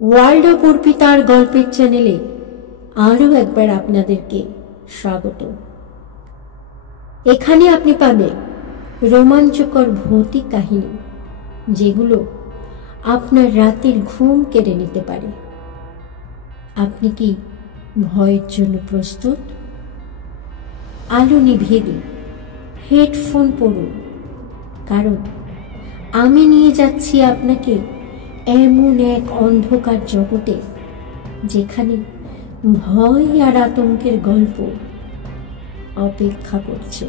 World of অর্পিতার গল্পের চ্যানেলে আরও একবার আপনাদেরকে স্বাগত। এখানে আপনি পাবেন রোমাঞ্চকর ভৌতিক কাহিনী, যেগুলো আপনার রাতের ঘুম কেড়ে নিতে পারে। আপনি কি ভয়ের জন্য প্রস্তুত? আলো নিভিয়ে দিন, হেডফোন পরুন, কারণ আমি নিয়ে যাচ্ছি আপনাকে এমন এক অন্ধকার জগতে যেখানে ভয় আর আতঙ্কের গল্প অপেক্ষা করছে।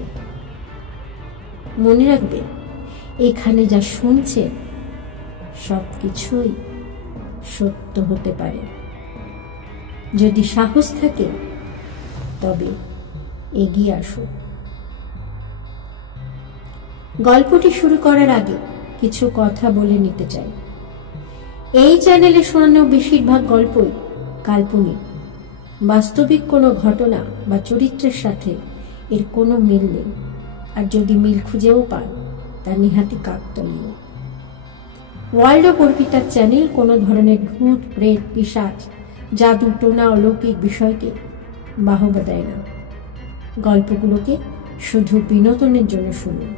মনে রাখবেন, এখানে যা শুনছেন সবকিছুই সত্য হতে পারে। যদি সাহস থাকে তবে এগিয়ে আসুন। গল্পটি শুরু করার আগে কিছু কথা বলে নিতে চাই। এই চ্যানেলে শোনানো বেশিরভাগ গল্পই কাল্পনিক। বাস্তবিক কোনো ঘটনা বা চরিত্রের সাথে এর কোনো মিল নেই, আর যদি মিল খুঁজেও পান তা নিহাতি কাকতালীয়। ওয়ার্ল্ড অফ অর্পিতার চ্যানেল কোনো ধরনের ভূত, প্রেত, পিশাচ, জাদু, টোনা, অলৌকিক বিষয়কে বাহবা দেয় না। গল্পগুলোকে শুধু বিনোদনের জন্য শুনুন।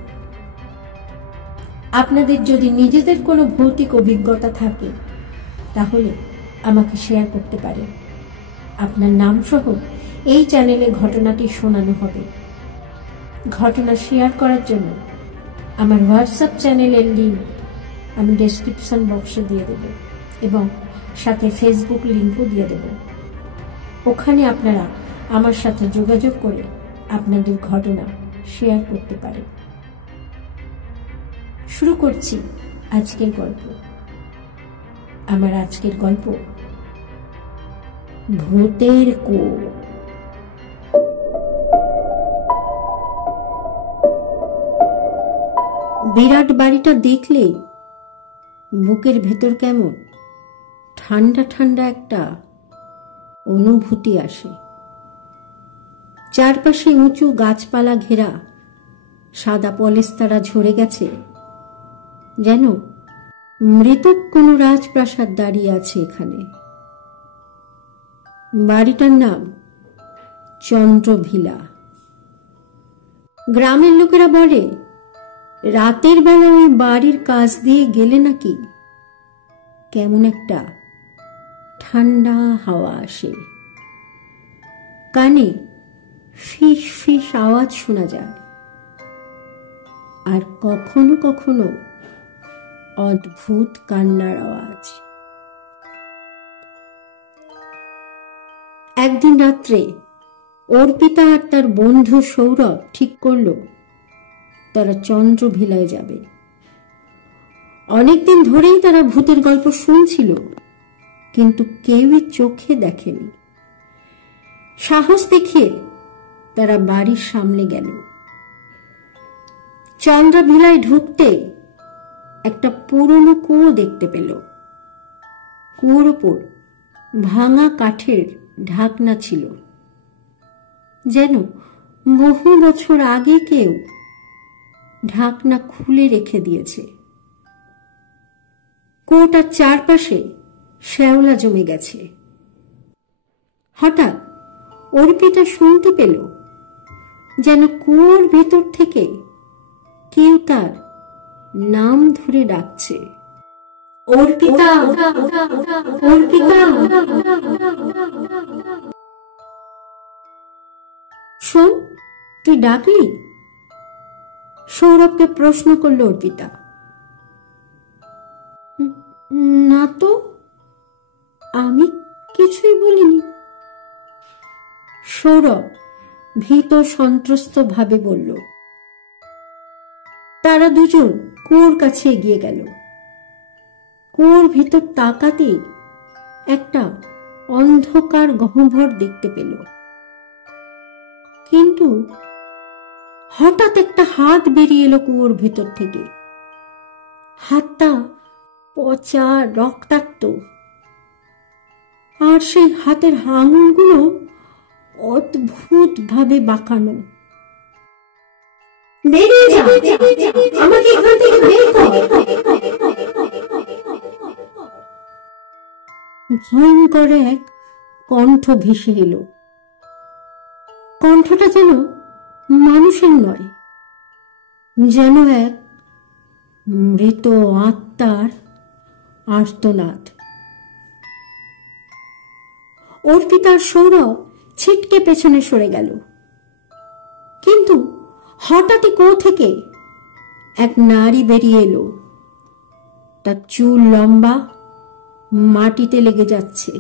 আপনাদের যদি নিজেদের কোনো ভৌতিক অভিজ্ঞতা থাকে তাহলে আমাকে শেয়ার করতে পারেন। আপনার নাম সহ এই চ্যানেলে ঘটনাটি শোনানো হবে। ঘটনা শেয়ার করার জন্য আমার হোয়াটসঅ্যাপ চ্যানেলের লিঙ্ক আমি ডেসক্রিপশন বক্সে দিয়ে দেব এবং সাথে ফেসবুক লিঙ্কও দিয়ে দেব। ওখানে আপনারা আমার সাথে যোগাযোগ করে আপনাদের ঘটনা শেয়ার করতে পারেন। শুরু করছি আজকের গল্প। আমার আজকের গল্প ভূতের কুয়ো। বিরাট বাড়িটা দেখলে বুকের ভেতর কেমন ঠান্ডা ঠান্ডা একটা অনুভূতি আসে। চারপাশে উঁচু গাছপালা ঘেরা, সাদা পলেস্তারা ঝরে গেছে, যেন মৃতক কোনো রাজপ্রাসাদ দাঁড়িয়ে আছে এখানে। বাড়িটার নাম চন্দ্রভিলা। গ্রামের লোকেরা বলে রাতের বেলা ওই বাড়ির কাছ দিয়ে গেলে নাকি কেমন একটা ঠান্ডা হাওয়া আসে, কানে ফিস ফিস আওয়াজ শোনা যায়, আর কখনো কখনো অদ্ভুত কান্নার আওয়াজ। একদিন রাত্রে অর্পিতা আর তার বন্ধু সৌরভ ঠিক করলো তারা চন্দ্রভিলায় যাবে। অনেকদিন ধরেই তারা ভূতের গল্প শুনছিল, কিন্তু কেউই চোখে দেখেনি। সাহস দেখিয়ে তারা বাড়ির সামনে গেল। চন্দ্রভিলায় ঢুকতে একটা পুরনো কুয়ো দেখতে পেল। কুয়োর ওপর ভাঙা কাঠের ঢাকনা ছিল, যেন বহু বছর আগে কেউ ঢাকনা খুলে রেখে দিয়েছে। কুয়োটার চারপাশে শ্যাওলা জমে গেছে। হঠাৎ অর্পিতা শুনতে পেল যেন কুয়োর ভেতর থেকে কেউ তার নাম ধরে ডাকছে, অর্পিতা, অর্পিতা। শোন, তুই ডাকলি? সৌরভকে প্রশ্ন করলো অর্পিতা। না তো, আমি কিছুই বলিনি, সৌরভ ভীত সন্ত্রস্ত ভাবে বলল। তারা দুজন কুয়োর কাছে এগিয়ে গেল। কুয়োর ভিতর তাকাতে একটা অন্ধকার গহ্বর দেখতে পেল, কিন্তু হঠাৎ একটা হাত বেরিয়ে এলো কুয়োর ভেতর থেকে। হাতটা পচা, রক্তাক্ত, আর সেই হাতের আঙুলগুলো অদ্ভুত ভাবে বাঁকানো। বেরিয়ে যা, আমাকে এখান থেকে বের কর। ভয়ঙ্কর এক কণ্ঠ ভেসে এলো। কণ্ঠটা যেন মানুষের নয়, যেন এক মৃত আত্মার আর্তনাদ। অর্পিতার সৌরভ ছিটকে পেছনে সরে গেল, কিন্তু হঠাৎই কোথা থেকে এক নারী বেরিয়ে এলো। তার চুল লম্বা, মাটিতে লেগে যাচ্ছে।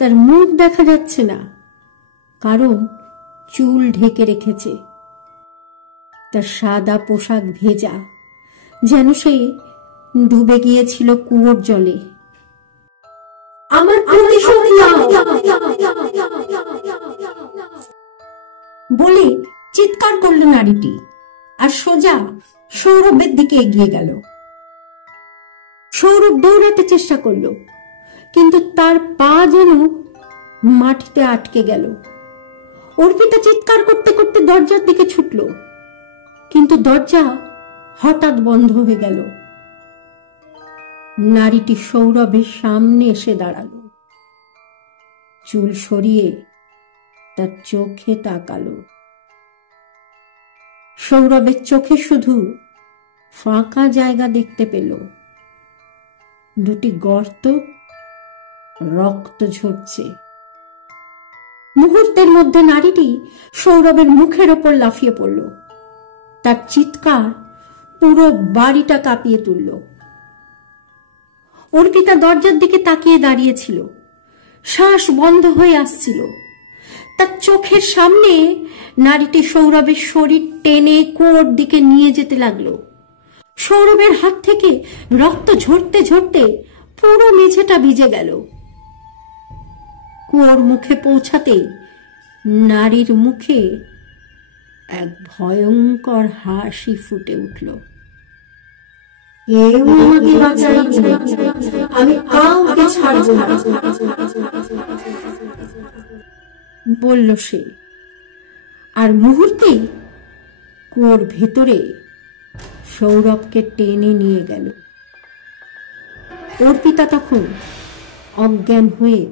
তার মুখ দেখা যাচ্ছে না, কারণ চুল ঢেকে রেখেছে। তার সাদা পোশাক ভেজা, যেন সে ডুবে গিয়েছিল কুয়োর জলে। আমার প্রতিশোধ নাও বলে চিৎকার করল নারীটি, আর সোজা সৌরভের দিকে এগিয়ে গেল। সৌরভ দৌড়াতে চেষ্টা করল, কিন্তু তার পা যেন মাটিতে আটকে গেল। অর্পিতা চিৎকার করতে করতে দরজার দিকে ছুটল, কিন্তু দরজা হঠাৎ বন্ধ হয়ে গেল। নারীটি সৌরভের সামনে এসে দাঁড়ালো, চুল সরিয়ে তার চোখে তাকালো। সৌরভের চোখে শুধু ফাঁকা জায়গা দেখতে পেল, দুটি গর্ত, রক্ত ঝরছে। মুহূর্তের মধ্যে নারীটি সৌরভের মুখের ওপর লাফিয়ে পড়ল। তার চিৎকার পুরো বাড়িটা কাঁপিয়ে তুলল। অর্পিতা দরজার দিকে তাকিয়ে দাঁড়িয়েছিল, শ্বাস বন্ধ হয়ে আসছিল। তার চোখের সামনে নারীটি সৌরভের শরীর টেনে কুয়োর দিকে নিয়ে যেতে লাগলো। সৌরভের হাত থেকে রক্ত ঝরতে ঝরতে পুরো মেঝেটা ভিজে গেল। কুয়োর মুখে পৌঁছাতেই নারীর মুখে এক ভয়ঙ্কর হাসি ফুটে উঠল। কেউ আমাকে বাঁচায়নি, আমি কাউকে ছাড়ব না বলল সে। আর মুহূর্তেই কুয়োর ভেতরে সৌরভকে টেনে নিয়ে গেল। অর্পিতা তখন অজ্ঞান হয়ে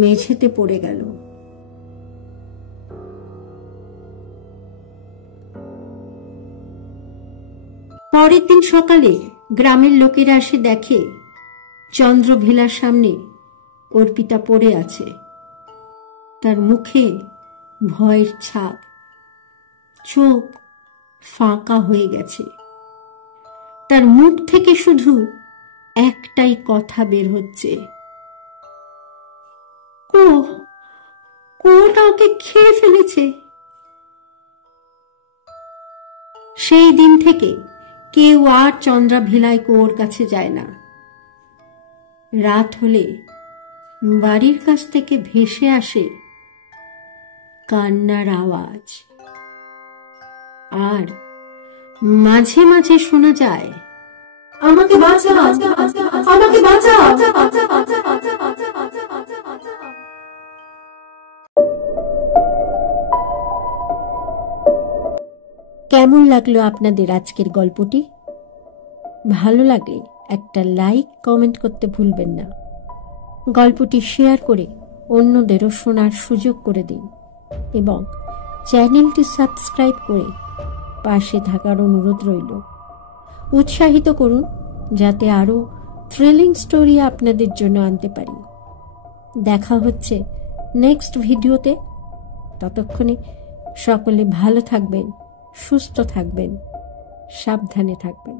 মেঝেতে পড়ে গেল। পরের দিন সকালে গ্রামের লোকেরা এসে দেখে চন্দ্রভিলার সামনে অর্পিতা পড়ে আছে। তার মুখে ভয়ের ছাপ, চোখ ফাঁকা হয়ে গেছে। তার মুখ থেকে শুধু একটাই কথা বের হচ্ছে, কুয়োটা ওকে খেয়ে ফেলেছে। সেই দিন থেকে কেউ আর চন্দ্রভিলায় কুয়োর কাছে যায় না। রাত হলে বাড়ির কাছ থেকে ভেসে আসে কান্নার আওয়াজ, আর মাঝে মাঝে শোনা যায়, আমাকে বাঁচাও, আমাকে বাঁচাও। কেমন লাগলো আপনাদের আজকের গল্পটি? ভালো লাগলে একটা লাইক, কমেন্ট করতে ভুলবেন না। গল্পটি শেয়ার করে অন্যদেরও শোনার সুযোগ করে দিন এবং চ্যানেলটি সাবস্ক্রাইব করে পাশে থাকার অনুরোধ রইল। উৎসাহিত করুন যাতে আরো থ্রিলিং স্টোরি আপনাদের জন্য আনতে পারি। দেখা হচ্ছে নেক্সট ভিডিওতে। ততক্ষণে সকলে ভালো থাকবেন, সুস্থ থাকবেন, সাবধানে থাকবেন।